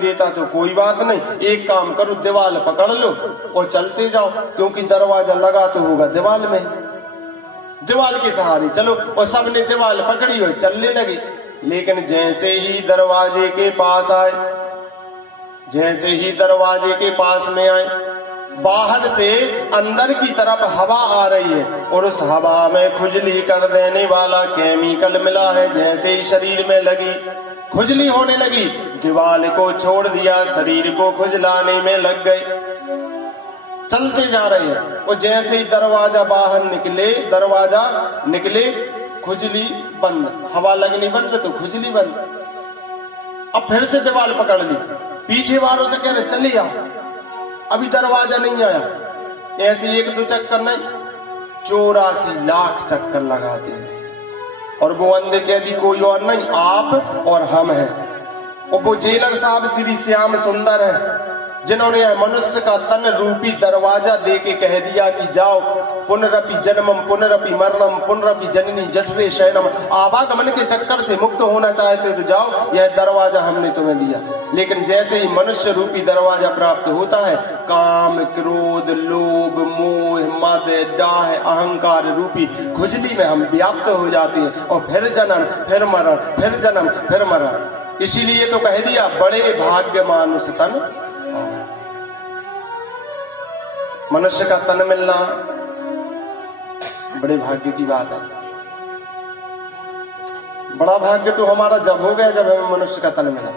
देता तो कोई बात नहीं, एक काम करो दीवार पकड़ लो और चलते जाओ, क्योंकि दरवाजा लगा तो होगा दीवार में, दीवार के सहारे चलो। और सबने दीवार पकड़ी और चलने लगे। लेकिन जैसे ही दरवाजे के पास आए, जैसे ही दरवाजे के पास में आए, बाहर से अंदर की तरफ हवा आ रही है और उस हवा में खुजली कर देने वाला केमिकल मिला है। जैसे ही शरीर में लगी, खुजली होने लगी, दीवार को छोड़ दिया, शरीर को खुजलाने में लग गए। चलते जा रहे हैं और जैसे ही दरवाजा बाहर निकले, दरवाजा निकले, खुजली बंद, हवा लगनी बंद तो खुजली बंद। अब फिर से दीवार पकड़ ली, पीछे वालों से कह रहे चले आओ, अभी दरवाजा नहीं आया। ऐसे एक दो चक्कर नहीं, 84 लाख चक्कर लगाते हैं। और वो अंधे कैदी कोई और नहीं, आप और हम हैं। और वो जेलर साहब श्री श्याम सुंदर है, जिन्होंने मनुष्य का तन रूपी दरवाजा दे के कह दिया कि जाओ, पुनरपि जन्मम पुनरपि मरणम पुनरपि जननी जठरे शयनम, आवागमन के चक्कर से मुक्त होना चाहते तो जाओ, यह दरवाजा हमने तुम्हें दिया। लेकिन जैसे ही मनुष्य रूपी दरवाजा प्राप्त होता है, काम क्रोध लोभ मोह मद डाह अहंकार रूपी खुजली में हम व्याप्त हो जाते हैं और फिर जन्म फिर मरण, फिर जन्म फिर मरण। इसीलिए तो कह दिया बड़े भाग्य मानुष तन, मनुष्य का तन मिलना बड़े भाग्य की बात है। बड़ा भाग्य तो हमारा जब हो गया जब हमें मनुष्य का तन मिला,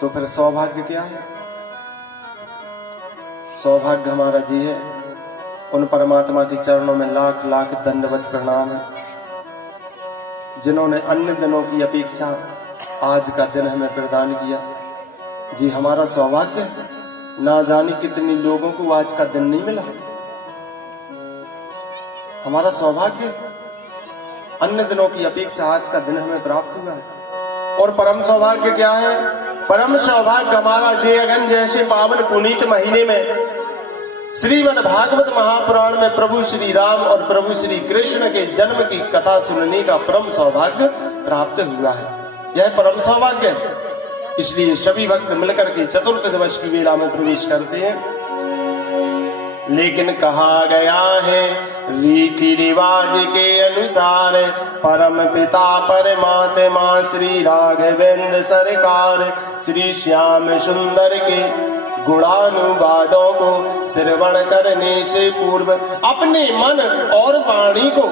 तो फिर सौभाग्य क्या है? सौभाग्य हमारा जी है, उन परमात्मा के चरणों में लाख लाख दंडवत प्रणाम है, जिन्होंने अन्य दिनों की अपेक्षा आज का दिन हमें प्रदान किया। जी हमारा सौभाग्य है, ना जाने कितने लोगों को आज का दिन नहीं मिला। हमारा सौभाग्य, अन्य दिनों की अपेक्षा आज का दिन हमें प्राप्त हुआ है। और परम सौभाग्य क्या है? परम सौभाग्य हमारा जे अगन जैसे पावन पुनीत महीने में श्रीमद् भागवत महापुराण में प्रभु श्री राम और प्रभु श्री कृष्ण के जन्म की कथा सुनने का परम सौभाग्य प्राप्त हुआ है। यह परम सौभाग्य है। इसलिए सभी भक्त मिलकर के चतुर्थ दिवस की वेला में प्रवेश करते हैं। लेकिन कहा गया है रीति रिवाज के अनुसार, परम पिता परमात्मा श्री राघवेंद्र सरकार श्री श्याम सुंदर के गुणानुवादों को श्रवण करने से पूर्व अपने मन और वाणी को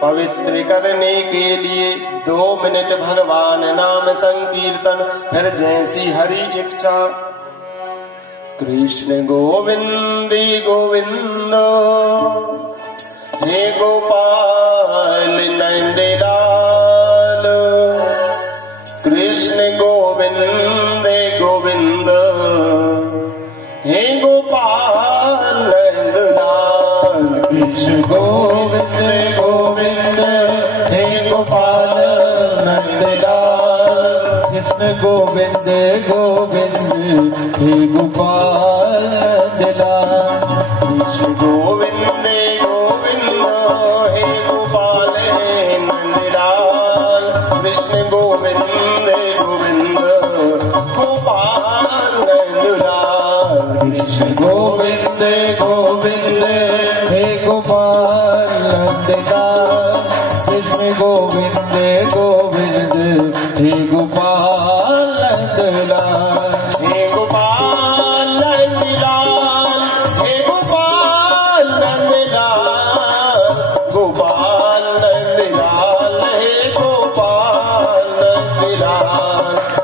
पवित्र करने के लिए 2 मिनट भगवान नाम संकीर्तन, फिर जैसी हरि इच्छा। कृष्ण गोविंद गोविंद हे गोपाल नंदलाल, कृष्ण गोविंद गोविंद हे गोपाल नंदलाल, कृष्ण गोविंद गोविंद हे गोपाल नंदलाल, कृष्ण गोविंद गोविंद हे गोपाल नंदलाल, कृष्ण गोविंद गोविंद हे गोपाल नंदलाल, कृष्ण गोविंद गोविंद गोपाल नंदलाल, कृष्ण गोविंद गोविंद हे गोपाल नंदलाल, कृष्ण गोविंद गोविंद हे गोपाल नंदलाल, हे गोपाल नंदलाल, हे गोपाल नंदलाल, गोपाल नंदलाल, हे गोपाल नंदलाल,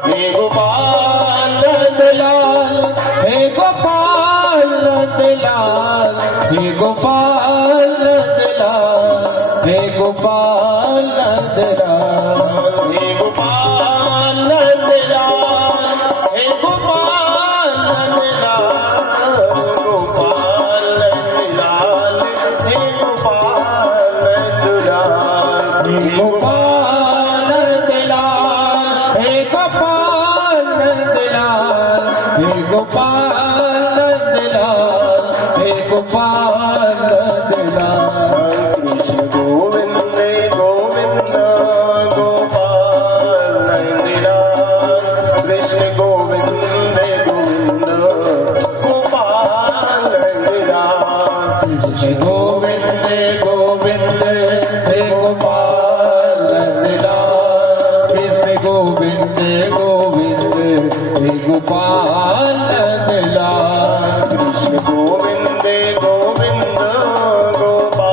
हे गोपाल नंदलाल, हे गोपाल नंदलाल, हे गोपाल नंदलाल, हे गोपाल नंदलाल, हे गोपाल नंदलाल, हे गोपाल नंदलाल, गोपाल नंदलाल, हे गोपाल नंदलाल, हे गोपाल नंदलाल, हे गोपाल नंदलाल, हे गोपाल नंदलाल, हे गोपाल नंदलाल, कृष्ण गोविंद गोविंद गोपाल नंदलाल, कृष्ण गोविंद गोविंद गोपाल राम कृष्ण गोविंद गोविंद गोपाल राम कृष्ण गोविंद गोविंद गोपाल राम कृष्ण गोविंद गोविंद गोपाल राम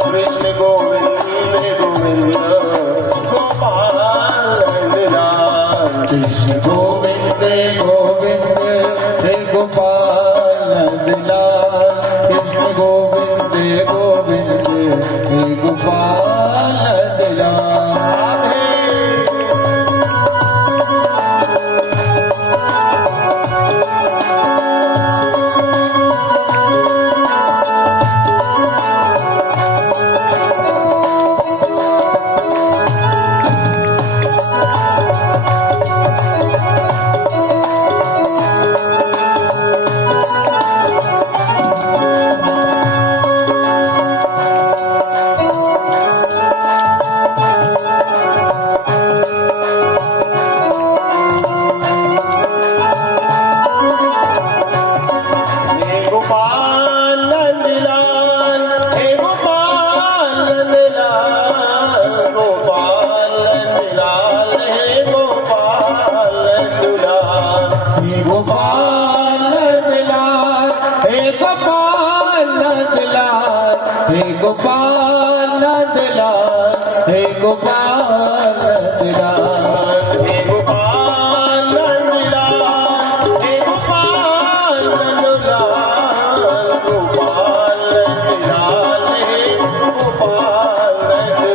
कृष्ण गोविंद गोविंद गोपाल राम कृष्ण गोविंद गोविंद गोपाल राम कृष्ण गोविंद गोविंद गोपाल राम गोपाल दिलाल हे गोपाल दिलाल हे गोपाल दिलाल हे गोपाल दिलाल गोपाल दिलाल हे गोपाल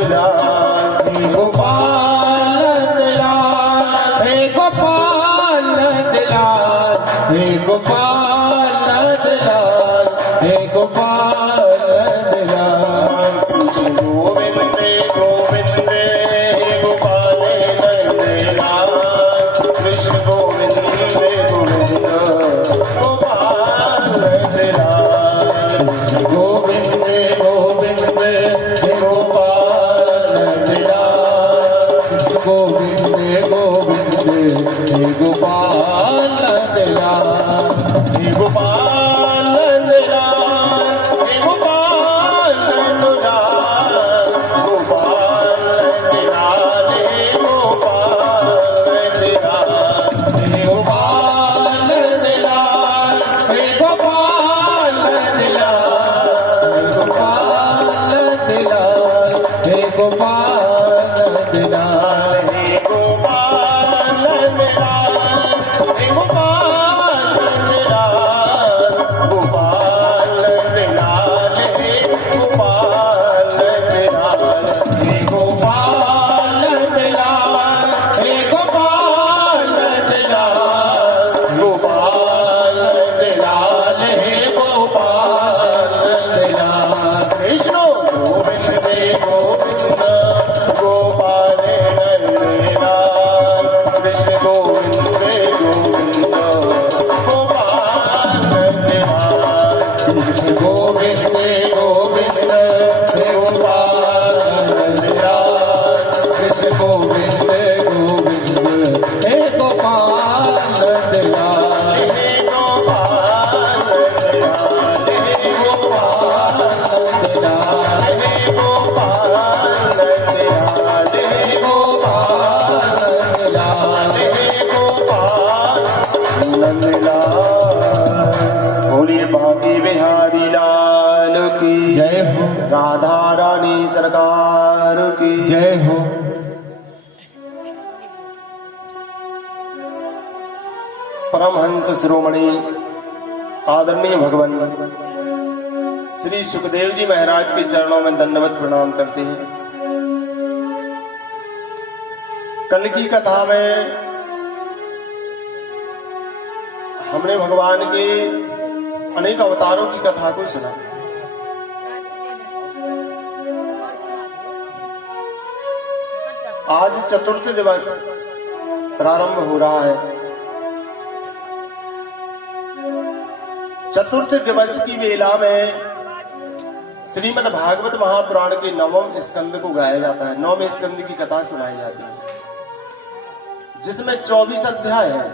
दिलाल हे गोपाल दिलाल हे गोपाल दिलाल हे गोपाल दिलाल हे गोपाल गोविंद गोविंद गोपाल कृष्ण गोविंद गोविंद गोपाल गोविंद गोविंद गोपाल गोविंद गोविंद गोपाल गोपाल बोलिए बांके बिहारी लाल की जय हो, राधा रानी सरकार की जय हो। परमहंस शिरोमणि आदरणीय भगवान श्री सुखदेव जी महाराज के चरणों में दंडवत प्रणाम करते हैं। कल की कथा में हमने भगवान के अनेक अवतारों की कथा को सुना। आज चतुर्थ दिवस प्रारंभ हो रहा है। चतुर्थ दिवस की वेला में श्रीमद् भागवत महापुराण के नवम स्कंद को गाया जाता है, नवम स्कंद की कथा सुनाई जाती है। जिसमें 24 अध्याय है।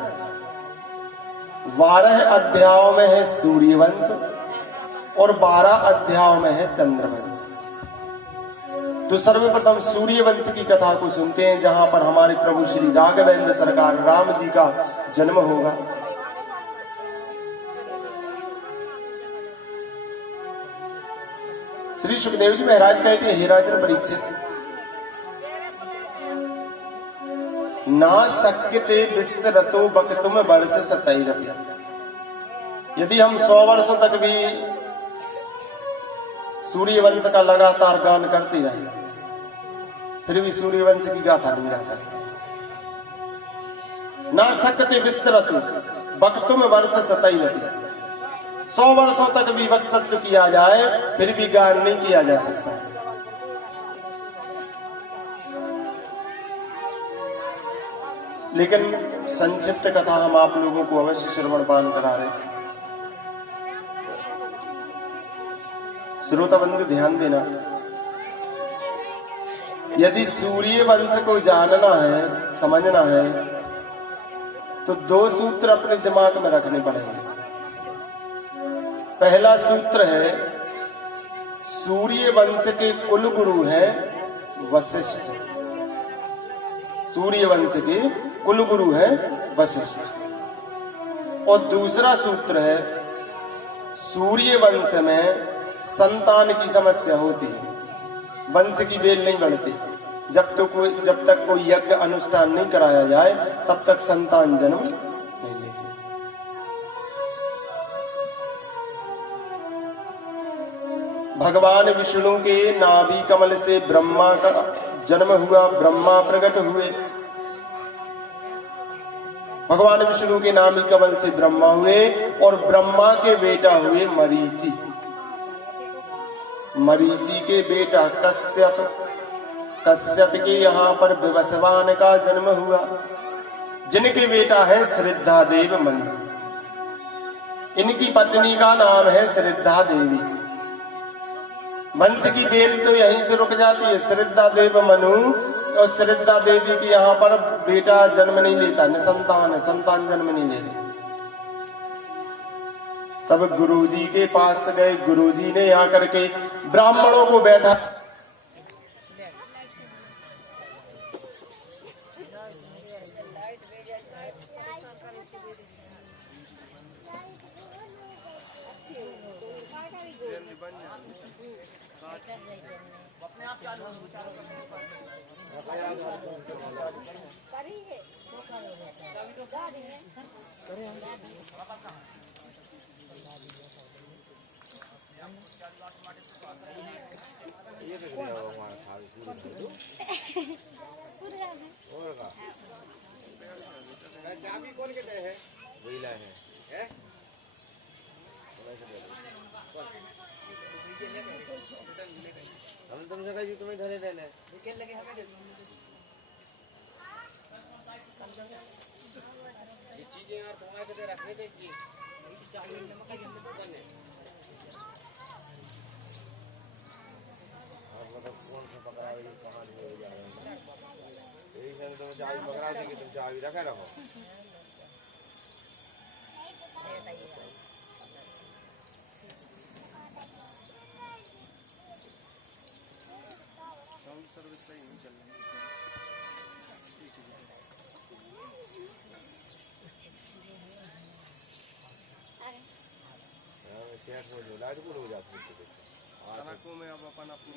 12 अध्यायों में है सूर्यवंश और 12 अध्यायों में है चंद्रवंश। तो सर्वप्रथम सूर्यवंश की कथा को सुनते हैं, जहां पर हमारे प्रभु श्री राघवेंद्र सरकार राम जी का जन्म होगा। श्री सुखदेव जी महाराज कहते हैं, हे राजन परीक्षित, ना सक्यते विस्तरतो बक्तुम वर्ष सतैरपि। यदि हम 100 वर्षों तक भी सूर्यवंश का लगातार गान करते रहे, फिर भी सूर्यवंश की गाथा नहीं गा सकते। ना सक्यते विस्तरतो बक्तुम वर्ष सतैरपि। 100 वर्षों तक भी वक्तव्य किया जाए, फिर भी गान नहीं किया जा सकता। लेकिन संक्षिप्त कथा हम आप लोगों को अवश्य श्रवण पान करा रहे। श्रोता बंधु ध्यान देना, यदि सूर्य वंश को जानना है, समझना है, तो 2 सूत्र अपने दिमाग में रखने पड़ेंगे। पहला सूत्र है, सूर्य वंश के कुल गुरु हैं वशिष्ठ। सूर्य वंश के कुल गुरु हैं वशिष्ठ। और दूसरा सूत्र है, सूर्य वंश में संतान की समस्या होती है, वंश की बेल नहीं बढ़ती। जब तक कोई यज्ञ अनुष्ठान नहीं कराया जाए, तब तक संतान जन्म नहीं लेती। भगवान विष्णु के नाभि कमल से ब्रह्मा का जन्म हुआ, ब्रह्मा प्रकट हुए। भगवान विष्णु के नाभि कमल से ब्रह्मा हुए और ब्रह्मा के बेटा हुए मरीचि। मरीचि के बेटा कश्यप, कश्यप के यहाँ पर विवस्वान का जन्म हुआ, जिनके बेटा है श्रद्धादेव मनु। इनकी पत्नी का नाम है श्रद्धा देवी। वंश की बेल तो यहीं से रुक जाती है, श्रद्धादेव मनु और श्रद्धा देवी की यहाँ पर बेटा जन्म नहीं लेता, निसंतान है, संतान जन्म नहीं ले रही। तब गुरुजी के पास गए, गुरुजी ने आकर के ब्राह्मणों को बैठा चाबी कौन के है? वहीला है, हैं? हम तुमसे कही तुम्हें धरे रहने ये चीजें यार तुम्हारे के रखने देखिए कौन सा पकड़ा कहाँ जा रहे हैं? यही सब तुम चाबी पकड़ा देंगे, तुम चाबी रखे रखो। सर्विस सही नहीं चल रही। लाइट गुल हो जाती है सड़कों में। अब अपन अपनी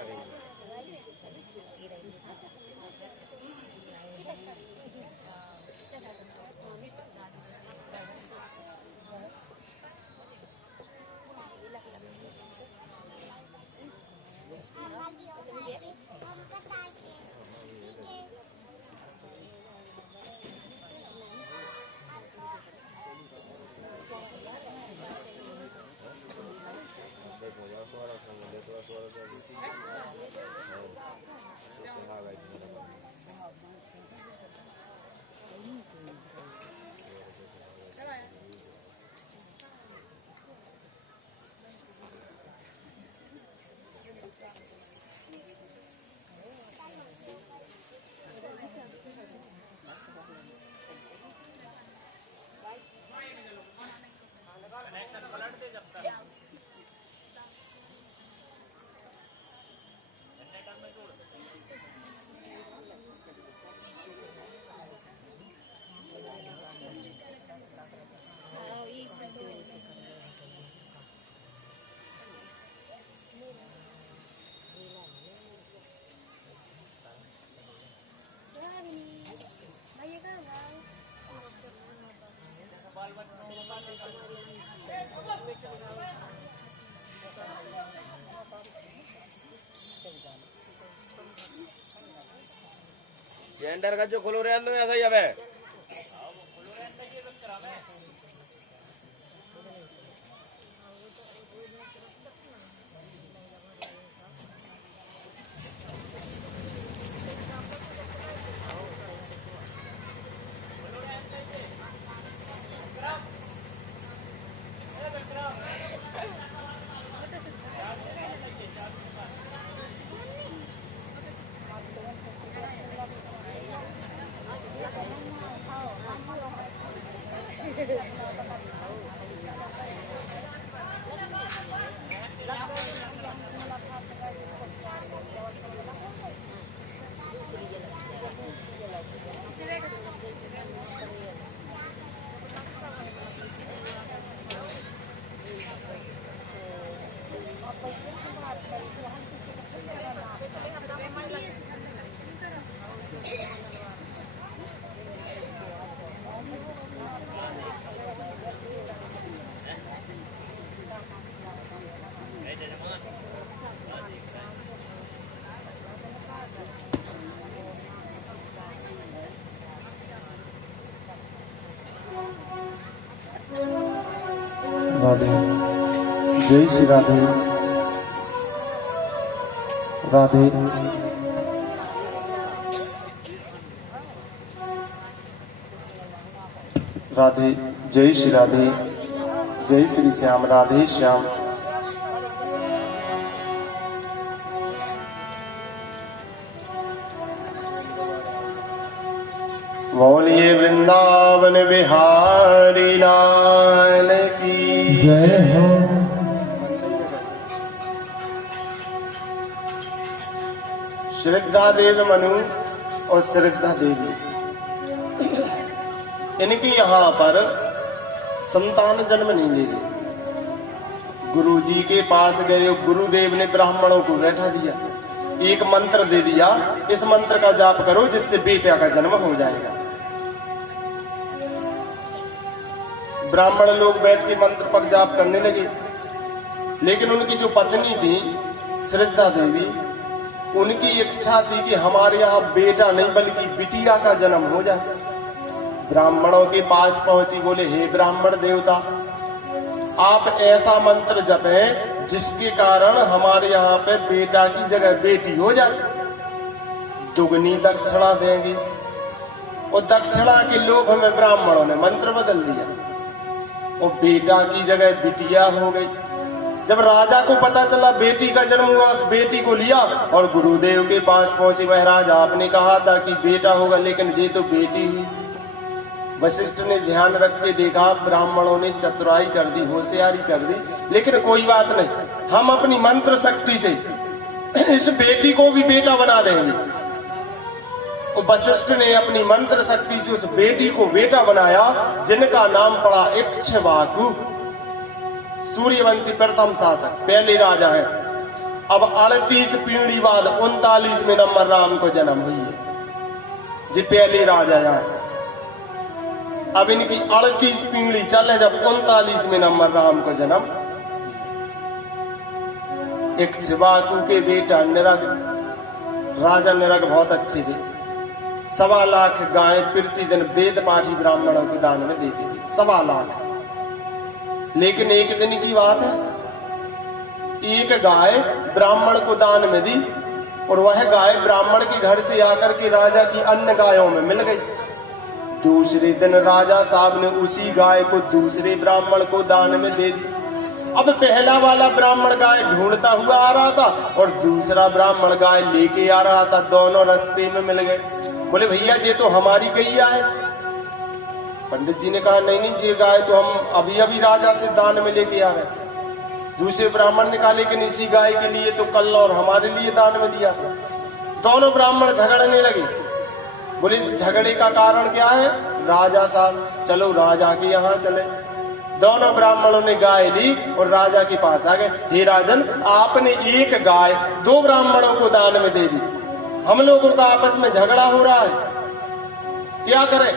करेंगे। जेंडर का जो खुलो रहने दो ऐसा ही अब है। राधे जय श्री राधे राधे राधे जय श्री राधे जय श्री श्याम राधे श्याम। बोलिए वृंदावन बिहारी लाल की जय हो। श्रद्धा देव मनु और श्रद्धा देवी इनकी यहाँ पर संतान जन्म नहीं ले रही। गुरु जी के पास गए, गुरुदेव ने ब्राह्मणों को बैठा दिया, एक मंत्र दे दिया, इस मंत्र का जाप करो जिससे बेटा का जन्म हो जाएगा। ब्राह्मण लोग बैठ के मंत्र पर जाप करने लगे, लेकिन उनकी जो पत्नी थी श्रद्धा देवी, उनकी इच्छा थी कि हमारे यहाँ बेटा नहीं बल्कि बिटिया का जन्म हो जाए। ब्राह्मणों के पास पहुंची, बोले हे ब्राह्मण देवता, आप ऐसा मंत्र जपें जिसके कारण हमारे यहाँ पे बेटा की जगह बेटी हो जाए, दुगनी दक्षिणा देंगी। और दक्षिणा के लोभ में ब्राह्मणों ने मंत्र बदल दिया और बेटा की जगह बिटिया हो गई। जब राजा को पता चला बेटी का जन्म हुआ, उस बेटी को लिया और गुरुदेव के पास पहुंची। महाराज आपने कहा था कि बेटा होगा, लेकिन ये तो बेटी हुई। वशिष्ठ ने ध्यान रख के देखा, ब्राह्मणों ने चतुराई कर दी, होशियारी कर दी, लेकिन कोई बात नहीं, हम अपनी मंत्र शक्ति से इस बेटी को भी बेटा बना देंगे। और वशिष्ठ ने अपनी मंत्र शक्ति से उस बेटी को बेटा बनाया, जिनका नाम पड़ा इक्ष्वाकु। सूर्यवंशी प्रथम शासक, पहले राजा है। अब 38 पीढ़ी बाद 39वें नंबर राम को जन्म हुई है जी, पहले राजा यहाँ। अब इनकी 38 पीढ़ी चले, जब 39वें नंबर राम को जन्म। इक्ष्वाकु के बेटा निरग, राजा निरग बहुत अच्छे थे। 1.25 लाख गाय प्रतिदिन वेद पाठी ब्राह्मणों को दान में देते थे, 1.25 लाख। लेकिन एक दिन की बात है, एक गाय ब्राह्मण को दान में दी और वह गाय ब्राह्मण के घर से आकर के राजा की अन्य गायों में मिल गई। दूसरे दिन राजा साहब ने उसी गाय को दूसरे ब्राह्मण को दान में दे दी। अब पहला वाला ब्राह्मण गाय ढूंढता हुआ आ रहा था और दूसरा ब्राह्मण गाय लेके आ रहा था, दोनों रास्ते में मिल गए। बोले भैया ये तो हमारी गैया है। पंडित जी ने कहा नहीं नहीं, ये गाय तो हम अभी अभी राजा से दान में लेके आ रहे। दूसरे ब्राह्मण ने कहा लेकिन इसी गाय के लिए तो कल और हमारे लिए दान में दिया था। दोनों ब्राह्मण झगड़ने लगे। बोले इस झगड़े का कारण क्या है? राजा साहब, चलो राजा के यहाँ चले। दोनों ब्राह्मणों ने गाय ली और राजा के पास आ गए। हे राजन, आपने एक गाय 2 ब्राह्मणों को दान में दे दी, हम लोगों का आपस में झगड़ा हो रहा है, क्या करें?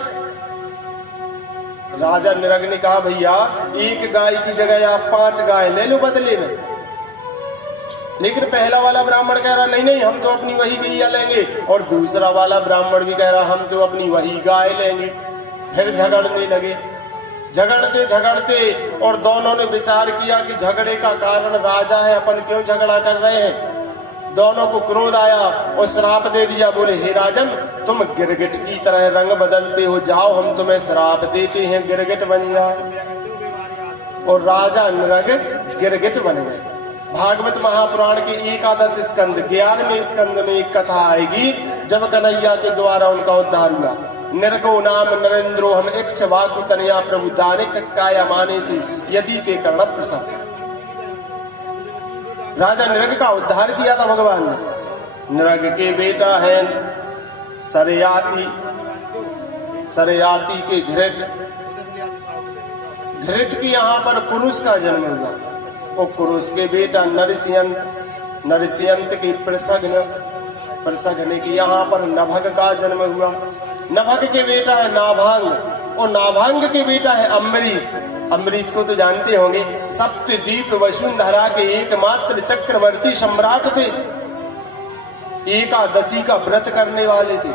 राजा निरग ने कहा भैया, एक गाय की जगह आप 5 गाय ले लो बदले में। लेकिन पहला वाला ब्राह्मण कह रहा नहीं नहीं हम तो अपनी वही गैया लेंगे, और दूसरा वाला ब्राह्मण भी कह रहा हम तो अपनी वही गाय लेंगे। फिर झगड़ने लगे, झगड़ते झगड़ते और दोनों ने विचार किया कि झगड़े का कारण राजा है, अपन क्यों झगड़ा कर रहे हैं। दोनों को क्रोध आया और श्राप दे दिया, बोले हे राजन तुम गिरगिट की तरह रंग बदलते हो, जाओ हम तुम्हें श्राप देते हैं गिरगिट बन जाओ। और राजा नृग गिरगिट बन गए। भागवत महापुराण के 11 स्कंद 11वें स्कंद में एक कथा आएगी जब कन्हैया के द्वारा उनका उद्धार हुआ। नृगो नाम नरेंद्रो हम इक्ष्वाकु तनया प्रभु दानिक काया माने से यदि के कर्ण प्रसन्न। राजा नृग का उद्धार किया था भगवान ने। नृग के बेटा है सरयाती, सरयाती के घृट, घृट की यहाँ पर पुरुष का जन्म हुआ। वो पुरुष के बेटा नरसिंहंत, नरसिंहंत के प्रसघ्न की यहाँ पर नभग का जन्म हुआ। नभग के बेटा है नाभांग, और नाभांग के बेटा है अम्बरीश। अम्बरीश को तो जानते होंगे, सप्तद्वीप वसुंधरा के एकमात्र चक्रवर्ती सम्राट थे, एकादशी का व्रत करने वाले थे,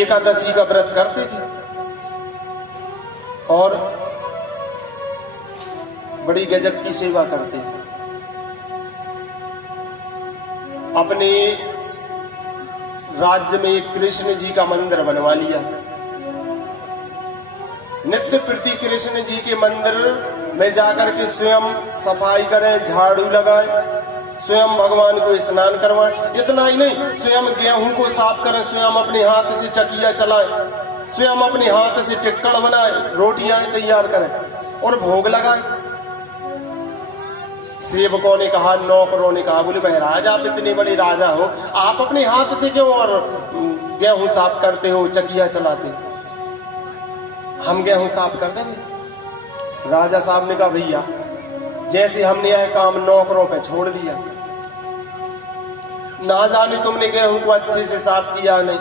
एकादशी का व्रत करते थे और बड़ी गजब की सेवा करते थे। अपने राज्य में कृष्ण जी का मंदिर बनवा लिया। नित्य प्रति कृष्ण जी के मंदिर में जाकर के स्वयं सफाई करें, झाड़ू लगाएं, स्वयं भगवान को स्नान करवाएं। इतना ही नहीं, स्वयं गेहूं को साफ करें, स्वयं अपने हाथ से चकिया चलाएं, स्वयं अपने हाथ से टिक्कड़ बनाएं, रोटियां तैयार करें और भोग लगाएं। सेवकों ने कहा, नौकरों ने कहा, बोले महाराज आप इतने बड़े राजा हो, आप अपने हाथ से क्यों और गेहूं साफ करते हो, चकिया चलाते हो? हम गेहूं साफ कर देंगे। राजा साहब ने कहा भैया जैसे हमने यह काम नौकरों पे छोड़ दिया, ना जाने तुमने गेहूं को अच्छे से साफ किया नहीं,